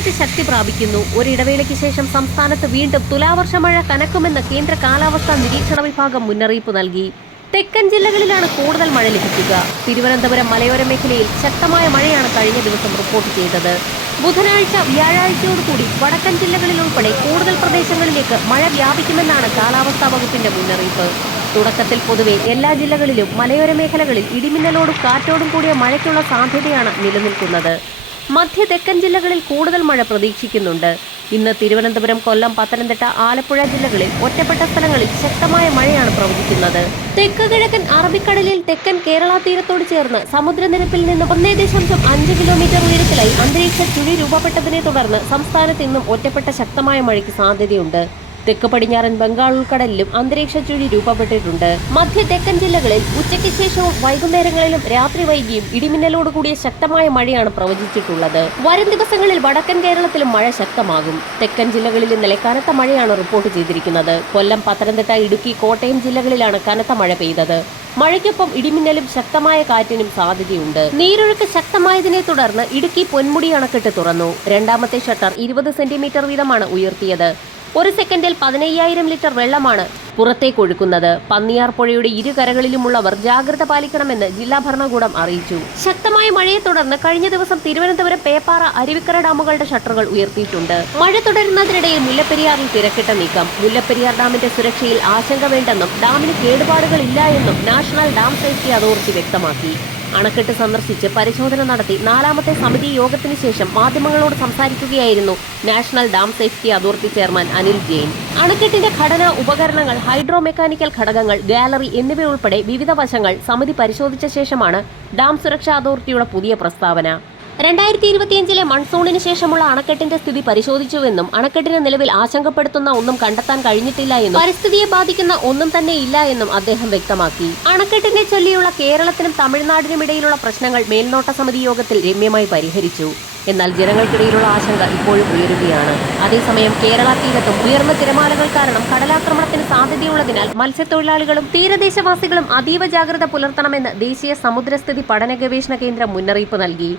ചുഴലിക്കാറ്റ് ശക്തി പ്രാപിക്കുന്നു. ഒരിടവേളയ്ക്ക് ശേഷം സംസ്ഥാനത്ത് വീണ്ടും തുലാവർഷ മഴ കനക്കുമെന്ന് കേന്ദ്ര കാലാവസ്ഥാ നിരീക്ഷണ വിഭാഗം മുന്നറിയിപ്പ് നൽകി. തെക്കൻ ജില്ലകളിലാണ് കൂടുതൽ മഴ ലഭിക്കുക. തിരുവനന്തപുരം മലയോര മേഖലയിൽ ശക്തമായ മഴയാണ് കഴിഞ്ഞ ദിവസം റിപ്പോർട്ട് ചെയ്തത്. ബുധനാഴ്ച വ്യാഴാഴ്ചയോടുകൂടി വടക്കൻ ജില്ലകളിൽ ഉൾപ്പെടെ കൂടുതൽ പ്രദേശങ്ങളിലേക്ക് മഴ വ്യാപിക്കുമെന്നാണ് കാലാവസ്ഥാ വകുപ്പിന്റെ മുന്നറിയിപ്പ്. തുടക്കത്തിൽ പൊതുവെ എല്ലാ ജില്ലകളിലും മലയോര മേഖലകളിൽ ഇടിമിന്നലോടും കാറ്റോടും കൂടിയ മഴയ്ക്കുള്ള സാധ്യതയാണ് നിലനിൽക്കുന്നത്. മധ്യ തെക്കൻ ജില്ലകളിൽ കൂടുതൽ മഴ പ്രതീക്ഷിക്കുന്നുണ്ട്. ഇന്ന് തിരുവനന്തപുരം കൊല്ലം പത്തനംതിട്ട ആലപ്പുഴ ജില്ലകളിൽ ഒറ്റപ്പെട്ട സ്ഥലങ്ങളിൽ ശക്തമായ മഴയാണ് പ്രവചിക്കുന്നത്. തെക്ക് കിഴക്കൻ അറബിക്കടലിൽ തെക്കൻ കേരള തീരത്തോട് ചേർന്ന് സമുദ്രനിരപ്പിൽ നിന്ന് ഒന്നേ ദശാംശം അഞ്ച് കിലോമീറ്റർ ഉയരത്തിലായി അന്തരീക്ഷ ചുഴി രൂപപ്പെട്ടതിനെ തുടർന്ന് സംസ്ഥാനത്ത് ഇന്നും ഒറ്റപ്പെട്ട ശക്തമായ മഴയ്ക്ക് സാധ്യതയുണ്ട്. തെക്ക് പടിഞ്ഞാറൻ ബംഗാൾ ഉൾക്കടലിലും അന്തരീക്ഷ ചുഴി രൂപപ്പെട്ടിട്ടുണ്ട്. മധ്യ തെക്കൻ ജില്ലകളിൽ ഉച്ചയ്ക്ക് ശേഷവും വൈകുന്നേരങ്ങളിലും രാത്രി വൈകിയും ഇടിമിന്നലോട് കൂടിയ ശക്തമായ മഴയാണ് പ്രവചിച്ചിട്ടുള്ളത്. വരും ദിവസങ്ങളിൽ വടക്കൻ കേരളത്തിലും മഴ ശക്തമാകും. തെക്കൻ ജില്ലകളിൽ ഇന്നലെ കനത്ത മഴയാണ് റിപ്പോർട്ട് ചെയ്തിരിക്കുന്നത്. കൊല്ലം പത്തനംതിട്ട ഇടുക്കി കോട്ടയം ജില്ലകളിലാണ് കനത്ത മഴ പെയ്തത്. മഴയ്ക്കൊപ്പം ഇടിമിന്നലും ശക്തമായ കാറ്റിനും സാധ്യതയുണ്ട്. നീരൊഴുക്ക് ശക്തമായതിനെ തുടർന്ന് ഇടുക്കി പൊന്മുടി അണക്കെട്ട് തുറന്നു. രണ്ടാമത്തെ ഷട്ടർ ഇരുപത് സെന്റിമീറ്റർ വീതമാണ് ഉയർത്തിയത്. ഒരു സെക്കൻഡിൽ പതിനയ്യായിരം ലിറ്റർ വെള്ളമാണ് പുറത്തേക്ക് ഒഴുക്കുന്നത്. പന്നിയാർ പുഴയുടെ ഇരു കരകളിലുമുള്ളവർ ജാഗ്രത പാലിക്കണമെന്ന് ജില്ലാ ഭരണകൂടം അറിയിച്ചു. ശക്തമായ മഴയെ തുടർന്ന് കഴിഞ്ഞ ദിവസം തിരുവനന്തപുരം പേപ്പാറ അരുവിക്കര ഡാമുകളുടെ ഷട്ടറുകൾ ഉയർത്തിയിട്ടുണ്ട്. മഴ തുടരുന്നതിനിടയിൽ മുല്ലപ്പെരിയാറിൽ തിരക്കിട്ട നീക്കം. മുല്ലപ്പെരിയാർ ഡാമിന്റെ സുരക്ഷയിൽ ആശങ്ക വേണ്ടെന്നും ഡാമിന് കേടുപാടുകളില്ല എന്നും നാഷണൽ ഡാം സേഫ്റ്റി അതോറിറ്റി വ്യക്തമാക്കി. അണക്കെട്ട് സന്ദർശിച്ച് പരിശോധന നടത്തി നാലാമത്തെ സമിതി യോഗത്തിന് ശേഷം മാധ്യമങ്ങളോട് സംസാരിക്കുകയായിരുന്നു national dam safety authority chairman Anil Jain. അണക്കെട്ടിന്റെ ഘടന ഉപകരണങ്ങൾ ഹൈഡ്രോ മെക്കാനിക്കൽ ഘടകങ്ങൾ ഗാലറി എന്നിവയുൾപ്പെടെ വിവിധ വശങ്ങൾ സമിതി പരിശോധിച്ച ശേഷമാണ് ഡാം സുരക്ഷാ അതോറിറ്റിയുടെ പുതിയ പ്രസ്താവന. രണ്ടായിരത്തി ഇരുപത്തിയഞ്ചിലെ മൺസൂണിന് ശേഷമുള്ള അണക്കെട്ടിന്റെ സ്ഥിതി പരിശോധിച്ചുവെന്നും അണക്കെട്ടിന് നിലവിൽ ആശങ്കപ്പെടുത്തുന്ന ഒന്നും കണ്ടെത്താൻ കഴിഞ്ഞിട്ടില്ല എന്നും പരിസ്ഥിതിയെ ബാധിക്കുന്ന ഒന്നും തന്നെ ഇല്ല എന്നും അദ്ദേഹം വ്യക്തമാക്കി. അണക്കെട്ടിനെ ചൊല്ലിയുള്ള കേരളത്തിനും തമിഴ്നാടിനും ഇടയിലുള്ള പ്രശ്നങ്ങൾ മേൽനോട്ട സമിതി യോഗത്തിൽ രമ്യമായി പരിഹരിച്ചു. എന്നാൽ ജനങ്ങൾക്കിടയിലുള്ള ആശങ്ക ഇപ്പോഴും ഉയരുകയാണ്. അതേസമയം കേരള തീരത്തും ഉയർന്ന തിരമാലകൾ കാരണം കടലാക്രമണത്തിന് സാധ്യതയുള്ളതിനാൽ മത്സ്യത്തൊഴിലാളികളും തീരദേശവാസികളും അതീവ ജാഗ്രത പുലർത്തണമെന്ന് ദേശീയ സമുദ്രസ്ഥിതി പഠന ഗവേഷണ കേന്ദ്രം മുന്നറിയിപ്പ് നൽകി.